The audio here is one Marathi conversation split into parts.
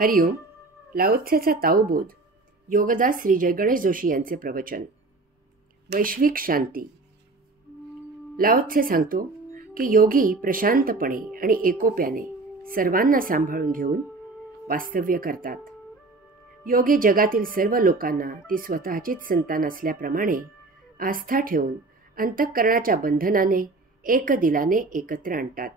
हरिओम. लाओत्सेचा ताओबोध. योगदास श्री जय गणेश जोशी यांचे प्रवचन. वैश्विक शांती. लाओत्से सांगतो की योगी प्रशांतपणे आणि एकोप्याने सर्वांना सांभाळून घेऊन वास्तव्य करतात. योगी जगातील सर्व लोकांना ती स्वतःचीच संतान असल्याप्रमाणे आस्था ठेवून अंतःकरणाच्या बंधनाने एकदिलाने एकत्र आणतात.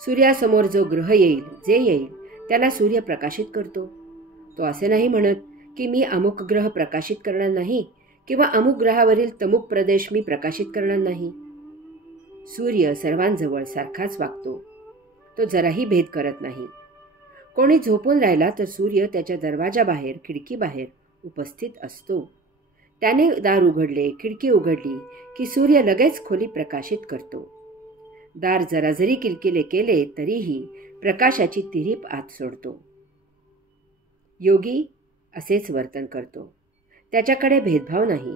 सूर्यासमोर जो ग्रह येईल, जे येईल त्याला सूर्य प्रकाशित करतो. तो असे नाही म्हणत की मी अमुक ग्रह प्रकाशित करणार नाही किंवा अमुक ग्रहावरील तमुक प्रदेश मी प्रकाशित करणार नाही. सूर्य सर्वांजवळ सारखाच वागतो. तो जराही भेद करत नाही. कोणी झोपून राहिला तर सूर्य त्याच्या दरवाजाबाहेर, खिडकीबाहेर उपस्थित असतो. त्याने दार उघडले, खिडकी उघडली की सूर्य लगेच खोली प्रकाशित करतो. दार जरा जरी किलकिले केले तरीही प्रकाशाची तिरीप आत सोडतो. योगी असेच वर्तन करतो. त्याच्याकडे भेदभाव नाही.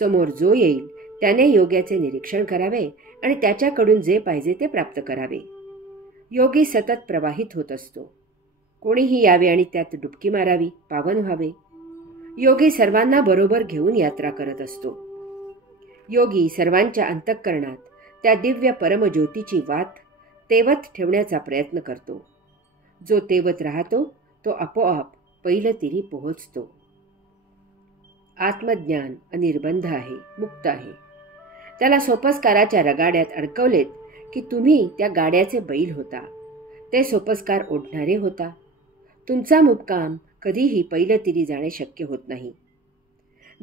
समोर जो येईल त्याने योग्याचे निरीक्षण करावे आणि त्याच्याकडून जे पाहिजे ते प्राप्त करावे. योगी सतत प्रवाहित होत असतो. कोणीही यावे आणि त्यात डुबकी मारावी, पावन व्हावे. योगी सर्वांना बरोबर घेऊन यात्रा करत असतो. योगी सर्वांच्या अंतःकरणात त्या दिव्य परमज्योतीची वात तेवत ठेवण्याचा प्रयत्न करतो. जो तेवत राहतो तो आपोआप पैलतीरी पोहोचतो. आत्मज्ञान अनिर्बंध आहे, मुक्त आहे. त्याला सोपस्काराच्या रगाड्यात अडकवलेत की तुम्ही त्या गाड्याचे बैल होता. ते सोपस्कार ओढणारे होता. तुमचा मुक्काम कधीही पैलतीरी जाणे शक्य होत नाही.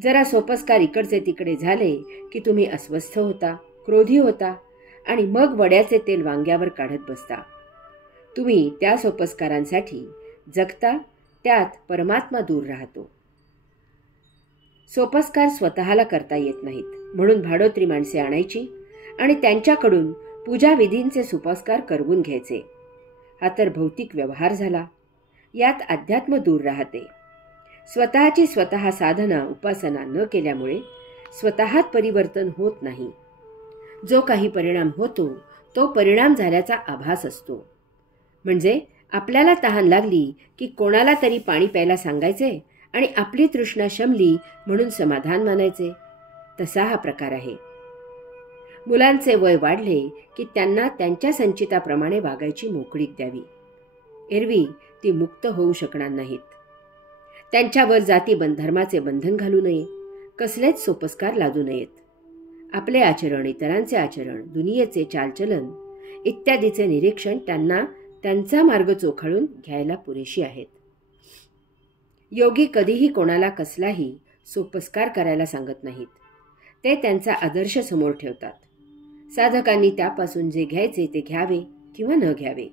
जरा सोपस्कार इकडचे तिकडे झाले की तुम्ही अस्वस्थ होता, क्रोधी होता आणि मग वड्याचे तेल वांग्यावर काढत बसता. तुम्ही त्या सोपस्कारांसाठी जगता, त्यात परमात्मा दूर राहतो. सोपस्कार स्वतःला करता येत नाहीत, म्हणून भाडोत्री माणसे आणायची आणि त्यांच्याकडून पूजाविधींचे सोपस्कार करवून घ्यायचे. हा तर भौतिक व्यवहार झाला. यात अध्यात्म दूर राहते. स्वतःची स्वतः साधना उपासना न केल्यामुळे स्वतःत परिवर्तन होत नाही. जो काही परिणाम होतो तो परिणाम झाल्याचा आभास असतो. म्हणजे आपल्याला तहान लागली की कोणाला तरी पाणी प्यायला सांगायचे आणि आपली तृष्णा शमली म्हणून समाधान मानायचे. तसा हा प्रकार आहे. मुलांचे वय वाढले की त्यांना त्यांच्या संचिताप्रमाणे वागायची मोकळीक द्यावी. एरवी ती मुक्त होऊ शकणार नाहीत. त्यांच्यावर जाती धर्माचे बंधन घालू नये, कसलेच सोपस्कार लादू नयेत. आपले आचरण, इतरांचे आचरण, दुनियेचे चालचलन इत्यादीचे निरीक्षण त्यांना त्यांचा मार्ग चोखाळून घ्यायला पुरेशी आहेत. योगी कधीही कोणाला कसलाही सोपस्कार करायला सांगत नाहीत. ते त्यांचा आदर्श समोर ठेवतात. साधकांनी त्यापासून जे घ्यायचे ते घ्यावे किंवा न घ्यावे.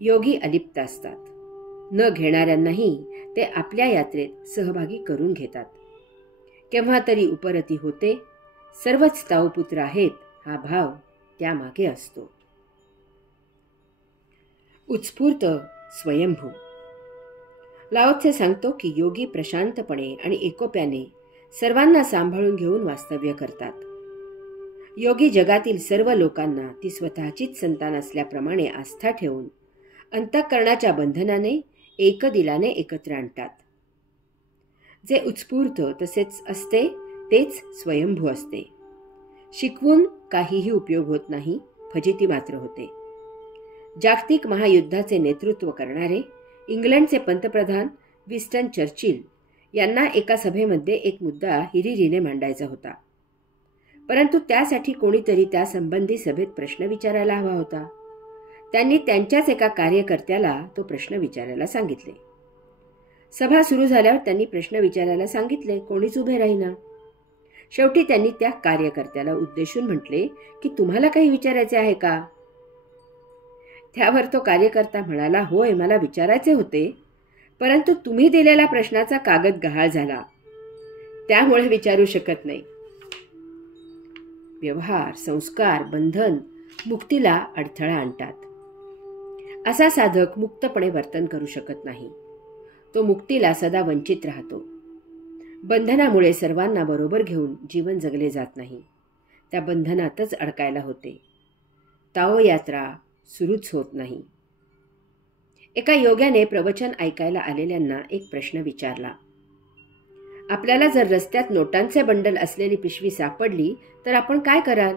योगी अलिप्त असतात. न घेणाऱ्यांनाही ते आपल्या यात्रेत सहभागी करून घेतात. केव्हा तरी उपरती होते. सर्वच ताऊपुत्र आहेत हा भाव त्यामागे असतो. उत्स्फूर्त स्वयंभू. लाओत्से सांगतो की योगी प्रशांतपणे आणि एकोप्याने सर्वांना सांभाळून घेऊन वास्तव्य करतात. योगी जगातील सर्व लोकांना ती स्वतःचीच संतान असल्याप्रमाणे आस्था ठेवून अंतःकरणाच्या बंधनाने एकदिलाने एकत्र आणतात. जे उत्स्फूर्त तसेच असते तेच स्वयंभू असते. शिकवून काहीही उपयोग होत नाही, फजिती मात्र होते. जागतिक महायुद्धाचे नेतृत्व करणारे इंग्लंडचे पंतप्रधान विन्स्टन चर्चिल यांना एका सभेमध्ये एक मुद्दा हिरिरीने मांडायचा होता. परंतु त्यासाठी कोणीतरी त्यासंबंधी सभेत प्रश्न विचारायला हवा होता. त्यांनी त्यांच्याच एका कार्यकर्त्याला तो प्रश्न विचारायला सांगितले. सभा सुरू झाल्यावर त्यांनी प्रश्न विचारायला सांगितले. कोणीच उभे राहीना. शेवटी त्यांनी त्या कार्यकर्त्याला उद्देशून म्हटले की तुम्हाला काही विचारायचे आहे का? त्यावर तो कार्यकर्ता म्हणाला, होय, मला विचारायचे होते, परंतु तुम्ही दिलेला प्रश्नाचा कागद गहाळ झाला, त्यामुळे विचारू शकत नाही. व्यवहार, संस्कार, बंधन मुक्तीला अडथळा आणतात. असा साधक मुक्तपणे वर्तन करू शकत नाही. तो मुक्तीला सदा वंचित राहतो. बंधनामुळे सर्वांना बरोबर घेऊन जीवन जगले जात नाही. त्या बंधनातच अडकायला होते. ताओ यात्रा सुरूच होत नाही. एका योग्याने प्रवचन ऐकायला आलेल्यांना एक प्रश्न विचारला. आपल्याला जर रस्त्यात नोटांचे बंडल असलेली पिशवी सापडली तर आपण काय कराल?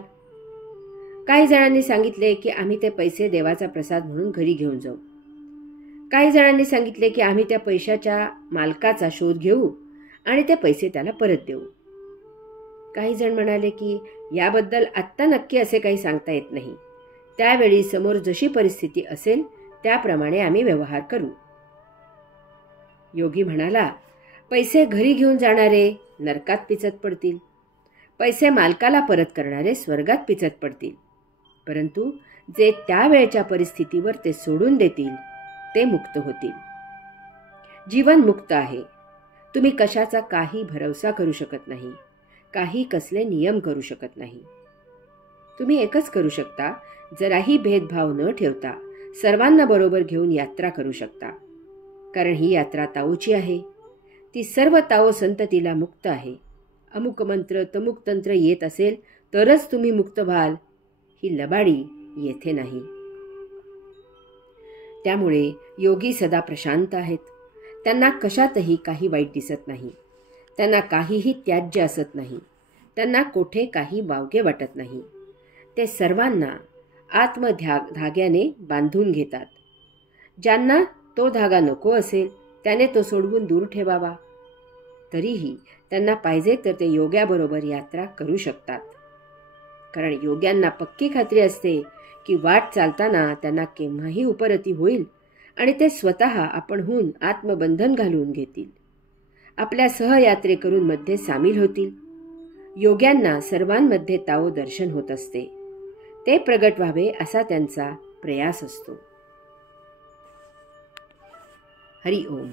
काही जणांनी सांगितले की आम्ही ते पैसे देवाचा प्रसाद म्हणून घरी घेऊन जाऊ. काही जणांनी सांगितले की आम्ही त्या पैशाच्या मालकाचा शोध घेऊ आणि ते पैसे त्याला परत देऊ. काही जण म्हणाले की याबद्दल आत्ता नक्की असे काही सांगता येत नाही. त्यावेळी समोर जशी परिस्थिती असेल त्याप्रमाणे आम्ही व्यवहार करू. योगी म्हणाला, पैसे घरी घेऊन जाणारे नरकात पिचत पडतील, पैसे मालकाला परत करणारे स्वर्गात पिचत पडतील, परंतु जे त्यावेळच्या परिस्थितीवर ते सोडून देतील ते मुक्त होतील. जीवन मुक्त आहे. तुम्ही कशाचा काही भरवसा करू शकत नाही, काही कसले नियम करू शकत नाही. तुम्ही एकच करू शकता, जराही भेदभाव न ठेवता सर्वांना बरोबर घेऊन यात्रा करू शकता. कारण ही यात्रा ताओची आहे. ती सर्व ताओ संततीला मुक्त आहे. अमुक मंत्र तमुक तंत्र येत असेल तरच तुम्ही मुक्त व्हाल, ही लबाडी येथे नाही. त्यामुळे योगी सदा प्रशांत आहेत. त्यांना कशातही काही वाईट दिसत नाही. त्यांना काहीही त्याज्य असत नाही. त्यांना कोठे काही वावगे वाटत नाही. ते सर्वांना धाग्याने बांधून घेतात. ज्यांना तो धागा नको असेल त्याने तो सोडवून दूर ठेवावा. तरीही त्यांना पाहिजे तर ते योग्याबरोबर यात्रा करू शकतात. कारण योग्यांना पक्की खात्री असते की वाट चालताना त्यांना केव्हाही उपरती होईल आणि ते स्वतः आपणहून आत्मबंधन घालून घेतील. आपल्या सहयात्रेकरून मध्ये सामील होतील. योग्यांना सर्वांमध्ये ताओ दर्शन होत असते. ते प्रगट व्हावे असा त्यांचा प्रयास असतो. हरि ओम.